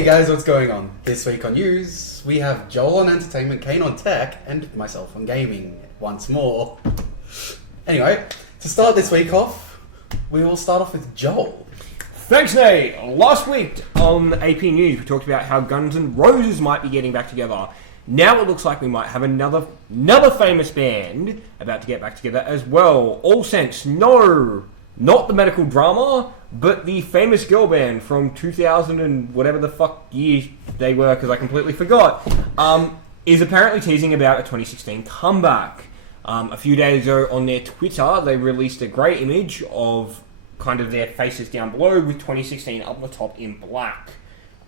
Hey guys, what's going on? This week on news, we have Joel on entertainment, Kane on tech, and myself on gaming once more. Anyway, to start this week off, we will start off with Joel. Thanks, Nate. Last week on AP News, we talked about how Guns N' Roses might be getting back together. Now it looks like we might have another famous band about to get back together as well. All Sense, no, not the medical drama, but the famous girl band from 2000 and whatever the fuck years they were, because I completely forgot, is apparently teasing about a 2016 comeback. A few days ago on their Twitter, they released a great image of kind of their faces down below with 2016 up the top in black.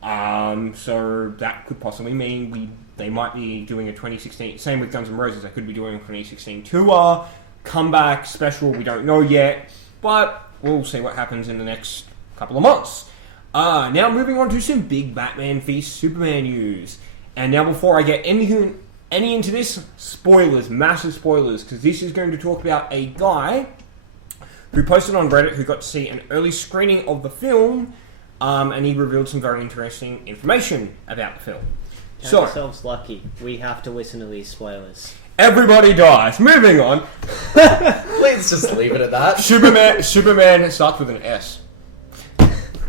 So that could possibly mean they might be doing a 2016, same with Guns N' Roses, they could be doing a 2016 tour, comeback, special, we don't know yet, but we'll see what happens in the next couple of months. Now moving on to some big Batman v Superman news. And now before I get any into this, spoilers, massive spoilers, because this is going to talk about a guy who posted on Reddit who got to see an early screening of the film, and he revealed some very interesting information about the film. Count yourselves lucky. We have to listen to these spoilers. Everybody dies. Moving on. Let's just leave it at that. Superman starts with an S.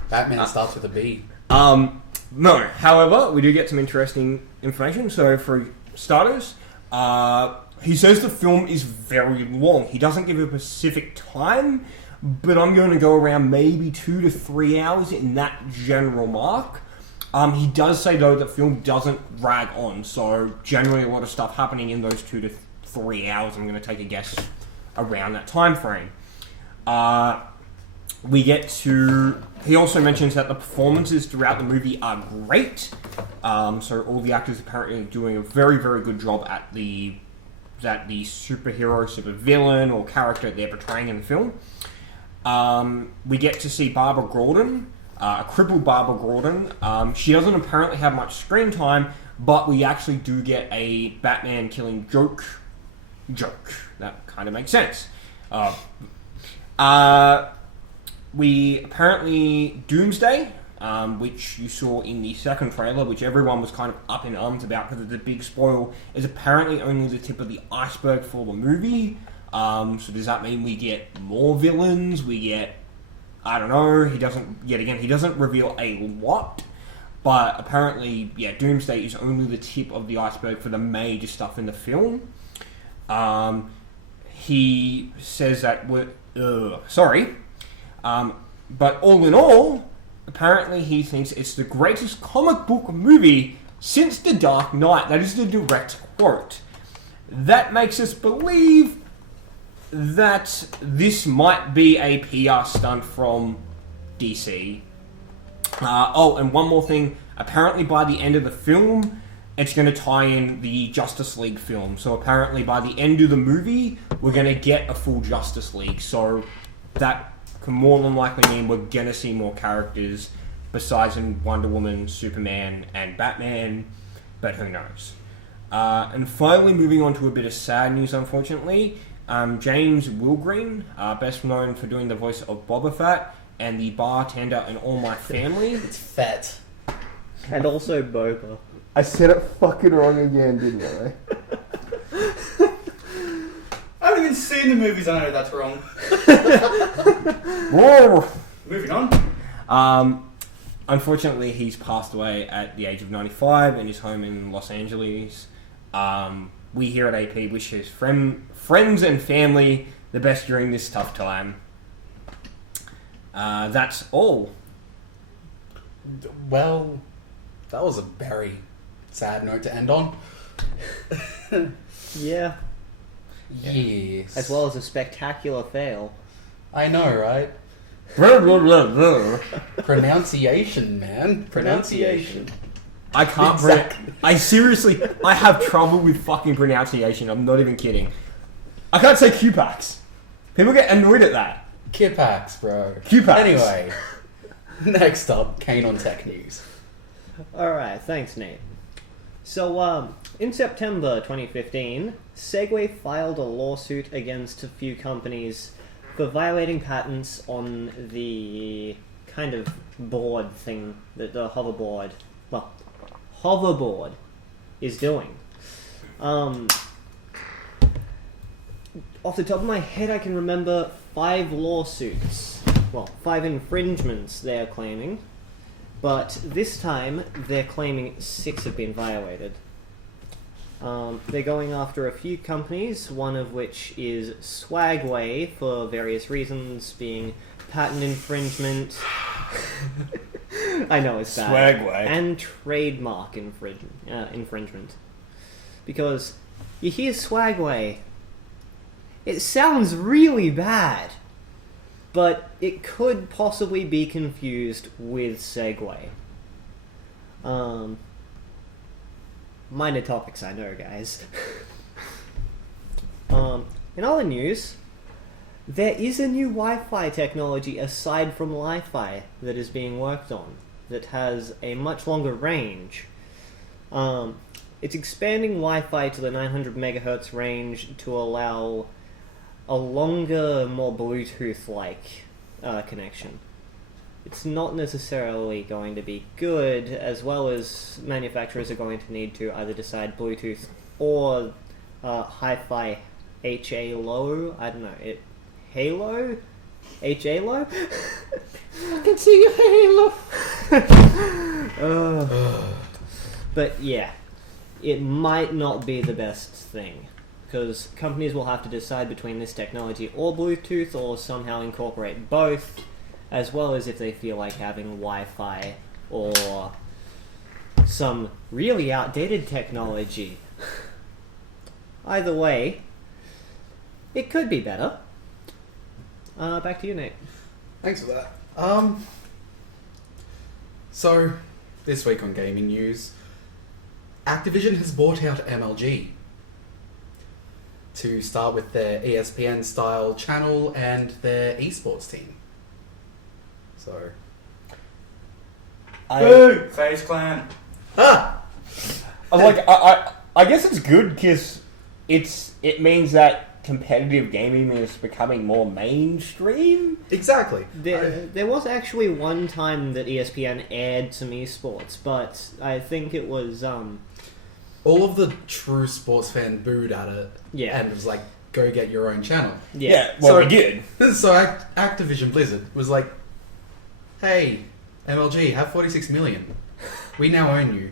Batman starts with a B. No. However, we do get some interesting information. So, for starters, he says the film is very long. He doesn't give a specific time, but I'm going to go around maybe 2 to 3 hours in that general mark. He does say, though, that film doesn't drag on, so generally a lot of stuff happening in those 2 to 3 hours. I'm going to take a guess around that time frame. He also mentions that the performances throughout the movie are great. So all the actors apparently are doing a very, very good job at the superhero, supervillain, or character they're portraying in the film. We get to see Barbara Gordon, a crippled Barbara Gordon. She doesn't apparently have much screen time, but we actually do get a Batman killing joke. That kind of makes sense. We apparently Doomsday, which you saw in the second trailer, which everyone was kind of up in arms about because it's a big spoil, is apparently only the tip of the iceberg for the movie. So does that mean we get more villains? We get, I don't know, he doesn't reveal a lot, but apparently, Doomsday is only the tip of the iceberg for the major stuff in the film. He says that but all in all, apparently he thinks it's the greatest comic book movie since The Dark Knight. That is the direct quote. That makes us believe that this might be a PR stunt from DC. And one more thing. Apparently by the end of the film, it's going to tie in the Justice League film. So apparently by the end of the movie, we're going to get a full Justice League. So that can more than likely mean we're going to see more characters besides in Wonder Woman, Superman, and Batman. But who knows? And finally, moving on to a bit of sad news, unfortunately. James Wilgreen, best known for doing the voice of Boba Fett and the bartender in All My Family. It's Fett. And also Boba. I said it fucking wrong again, didn't I? I haven't even seen the movies, I know that's wrong. Whoa! Moving on. Unfortunately, he's passed away at the age of 95 in his home in Los Angeles. We here at AP wish his friends and family the best during this tough time. That's all. Well, that was a very sad note to end on. Yeah. Yes. As well as a spectacular fail. I know, right? Pronunciation, man. Pronunciation. I can't I have trouble with fucking pronunciation. I'm not even kidding. I can't say Q-Pax. People get annoyed at that. Q-Pax, bro. Q-Pax. Anyway, next up, Kane on Tech News. Alright, thanks, Nate. So, in September 2015, Swagway filed a lawsuit against a few companies for violating patents on the kind of board thing, the hoverboard hoverboard is doing. Off the top of my head, I can remember 5 lawsuits. Well, 5 infringements they're claiming. But this time, they're claiming 6 have been violated. They're going after a few companies, one of which is Swagway, for various reasons, being patent infringement. I know it's bad. Swagway. And trademark infringement. Because you hear Swagway, it sounds really bad, but it could possibly be confused with Segway. Minor topics, I know, guys. In other news, there is a new Wi-Fi technology aside from Li-Fi that is being worked on that has a much longer range. It's expanding Wi-Fi to the 900 megahertz range to allow a longer, more Bluetooth-like connection. It's not necessarily going to be good, as well as manufacturers are going to need to either decide Bluetooth or Hi-Fi HA-low. I don't know, Halo? H-A-low? I can see your halo. But yeah, it might not be the best thing, because companies will have to decide between this technology or Bluetooth, or somehow incorporate both, as well as if they feel like having Wi-Fi or some really outdated technology. Either way, it could be better. Back to you, Nate. Thanks for that. So, this week on gaming news, Activision has bought out MLG to start with their ESPN-style channel and their esports team. So... FaZe Clan. Ah! I guess it's good because it means that competitive gaming is becoming more mainstream. Exactly. There was actually one time that ESPN aired some esports, but I think it was All of the true sports fan booed at it, Yeah. and was like, "Go get your own channel." We did. So Activision Blizzard was like, "Hey, MLG, have 46 million. We now own you.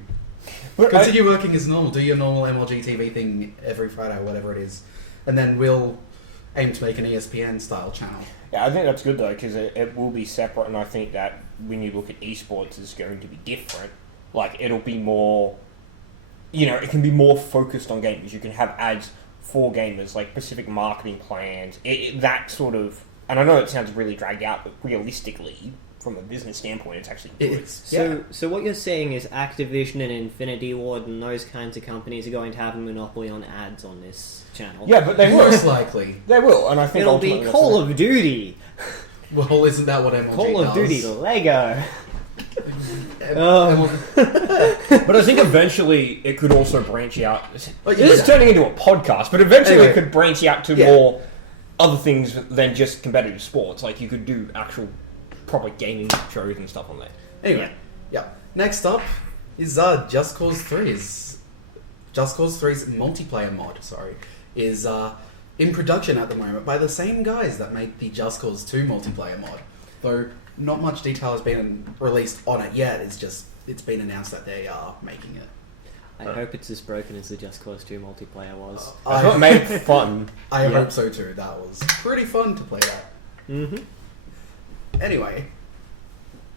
Continue working as normal. Do your normal MLG TV thing every Friday, or whatever it is, and then we'll aim to make an ESPN style channel." Yeah, I think that's good though because it will be separate, and I think that when you look at esports, it's going to be different. Like it'll be more, it can be more focused on gamers. You can have ads for gamers, like specific marketing plans, that sort of. And I know it sounds really dragged out, but realistically, from a business standpoint, it's actually good. So what you're saying is Activision and Infinity Ward and those kinds of companies are going to have a monopoly on ads on this channel. Yeah, but they will. Most likely. They will, and I think It'll be Call of Duty. Well, isn't that what MLG Call of does? Duty Lego. But I think eventually it could also branch out. Oh, yeah. This is turning into a podcast, but eventually Anyway. it could branch out to more other things than just competitive sports. Like you could do actual proper gaming shows and stuff on there. Anyway, yeah. Next up is Just Cause 3's multiplayer mod. Is in production at the moment by the same guys that made the Just Cause 2 multiplayer mod. Though not much detail has been released on it yet. It's been announced that they are making it. I hope it's as broken as the Just Cause 2 multiplayer was. I thought it made it fun. I hope so too. That was pretty fun to play that. Mm-hmm. Anyway,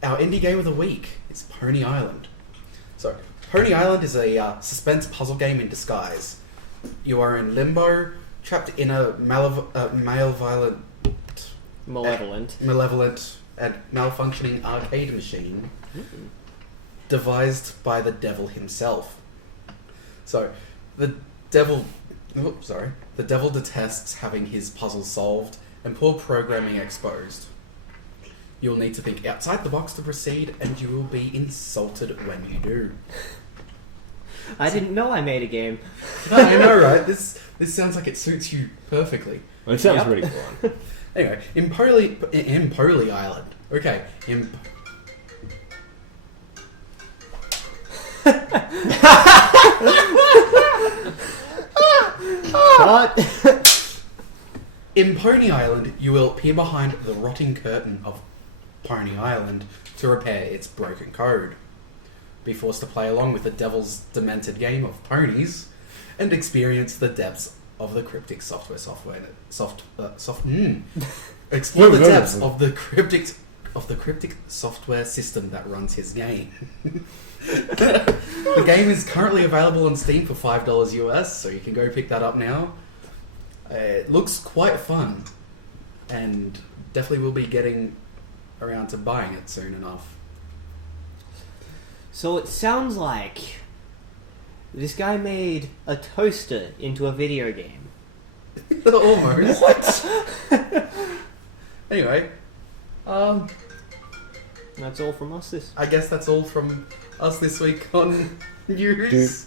our indie game of the week is Pony Island. So, Pony Island is a suspense puzzle game in disguise. You are in limbo, trapped in a malevolent and malfunctioning arcade machine devised by the devil himself. So, the devil detests having his puzzles solved and poor programming exposed. You'll need to think outside the box to proceed, and you will be insulted when you do. I didn't know I made a game. I know, right? This sounds like it suits you perfectly. Well, it sounds pretty fun. Anyway, in Poly Island. Okay, Cut. In Pony Island, you will peer behind the rotting curtain of Pony Island to repair its broken code. Be forced to play along with the devil's demented game of ponies and experience the depths of the cryptic explore the depths of the cryptic software system that runs his game. The game is currently available on Steam for $5 US, so you can go pick that up now. It looks quite fun, and definitely will be getting around to buying it soon enough. So it sounds like this guy made a toaster into a video game. Almost. What? Anyway, That's all from us I guess that's all from us this week on news.